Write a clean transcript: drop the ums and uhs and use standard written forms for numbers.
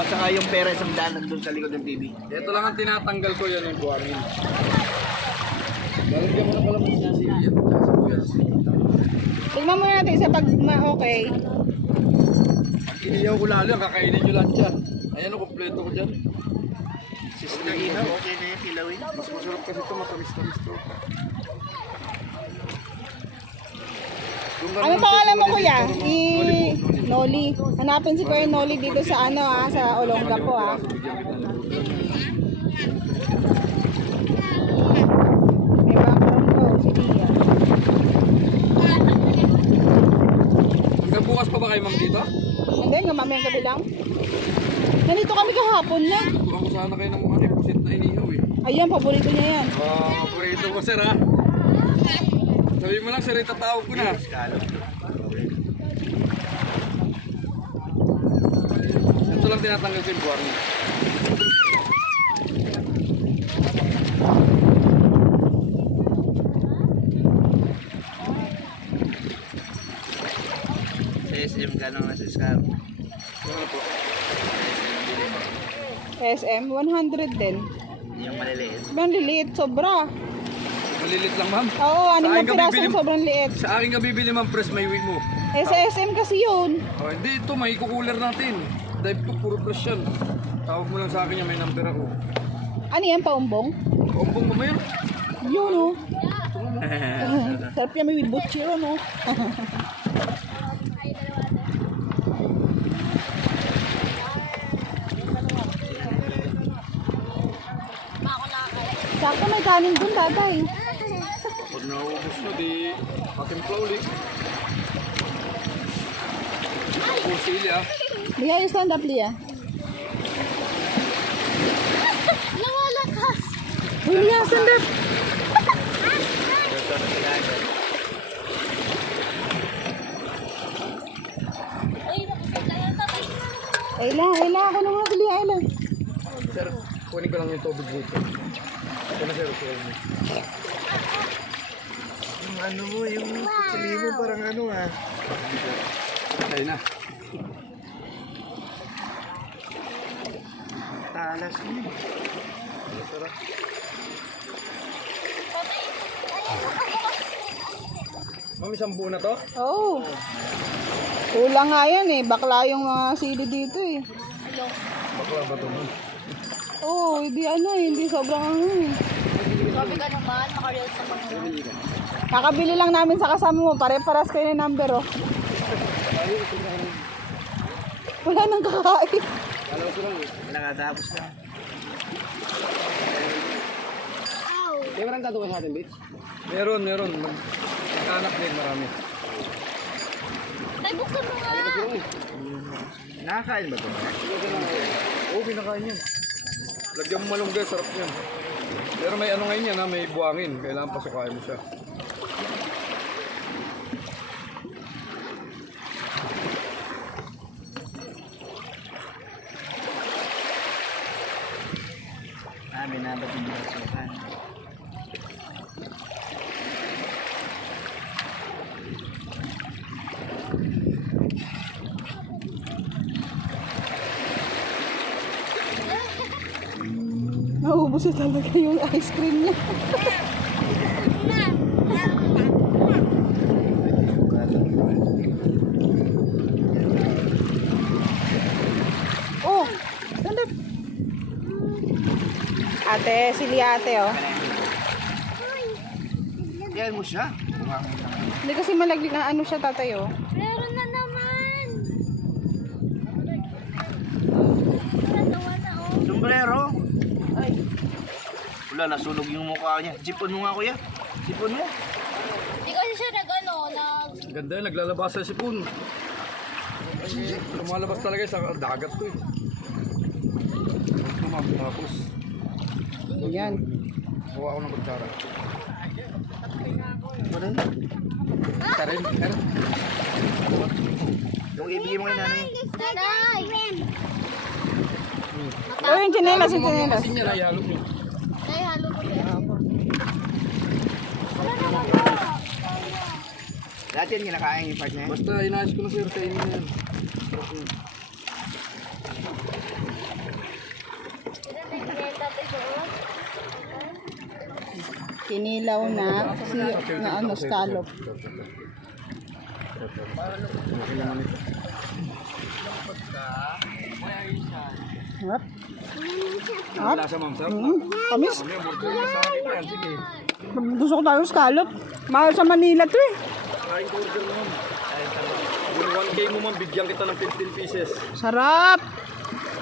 Oo, saka yung pera isang daan nandun sa likod ng TV. Ito lang ang tinatanggal ko yan yung buhangin. Lalagyan mo na pala mas niya si Tignan mo natin sa pag okay. iniyaw ko lalo yan, kakainin nyo lang dyan. Ayan o, kompleto ko dyan. Sister Ina, okay na yung kilawin. Mas masarap kasi ito, matamis-tamis to. Ano pangalan mo kuya? Noli. Hanapin si Kuya Noli dito sa sa Olonga po May background po, si Lia. Hanggang bukas pa ba kayo ma'am dito? Hindi, mamayang gabi lang. Nandito kami kahapon na. Turuan ko sana kayo ng mga pusit na inihaw eh. Ayan, paborito niya yan. Paborito ko sir ha. Sabi mo lang sir, itatawag ko na. Ito lang tinatanggal ko yung buhangin. Sa SM ka naman sa Scar. Ano po? SM, 100 din. Yung maliliit. Sobrang liliit, sobra. Malilit lang ma'am. Oo, Sa anim akin na ka piraso, bibili- sobrang liit. Sa akin ka bibili ma'am, press may wig mo. Sa SM kasi yun. Oh, hindi ito, may kukuler natin. Dive to, puro press yan. Tawag mo lang sa akin yan, may number ako. Ano yan, paumbong? Kumbong mo ba yun? Yun, oh. Sarap yan, may butchero, no? Sakto may kanin dun, tatay. Pag naubos na, di patimpla ulit. Pusili ah. Lia, you stand up, Lia. Nawalakas! Uy, Lia, stand up. Ayla, ako naman si Lia, Ayla. Sir, kunin ko lang yung tubig dito. Ito na sir, kunin mo. Yung ano mo, yung sabi mo parang ano ah. Ayun na. Talas mo. Sarap. Ma'am, isang buo na to? Oo. Kulang nga yan eh. Bakla yung mga sili dito eh. Bakla ba ito ma'am? Oo, hindi hindi sobrang ano eh. Sabi ka naman, makareels naman mo. Kakabili lang namin sa kasama mo. Pare-paras kayo ng number oh. Wala nang kakain. Nakatapos na. May marang gagawa sa atin, Bitch? Meron. Mag-anak din, marami. Tay, buksan mo nga! Nakakain ba ito? Oo, pinakain yan. Lagyan mo malunggay, sarap yan. Pero may ano ngayon yan ha, may buhangin. Kailangan pasukain mo siya. Binabat yung binasukan. Naubos na talaga yung ice cream niya. Oh, stand up. Ate, sili ate oh. Yan mo siya. Hindi kasi malaglig na ano siya tatay oh. Meron na naman! Wala, oh. Sombrero. Ay. Wala, nasunog yung mukha niya. Jipon mo nga kuya. Jipon mo. Hindi kasi siya Ganda yan, naglalabas sa sipon. Lumalabas talaga sa dagat to eh. Tapos. Ayan. Kuha ako ng kutsara. Ano yun? Tarin. Yung ibigay mo kay nanay. Nanay! Oh, yung chinelas, yung chinelas. Kasi niya na ihalo mo. Nay, halo ko yan. Dati yan kinakain yung part na yan. Basta inayos ko na sir sa inyo yan. Kinilaw na scallop. Hop. Ang lasa, ma'am. Sarap na. Tamis. Ano yung burger ka sa akin yan? Sige. Gusto ko tayong scallop. Mahal sa Manila to eh. Kain burger mo, ma'am. Yung 1K mo, ma'am, bigyan kita ng 15 pieces. Sarap.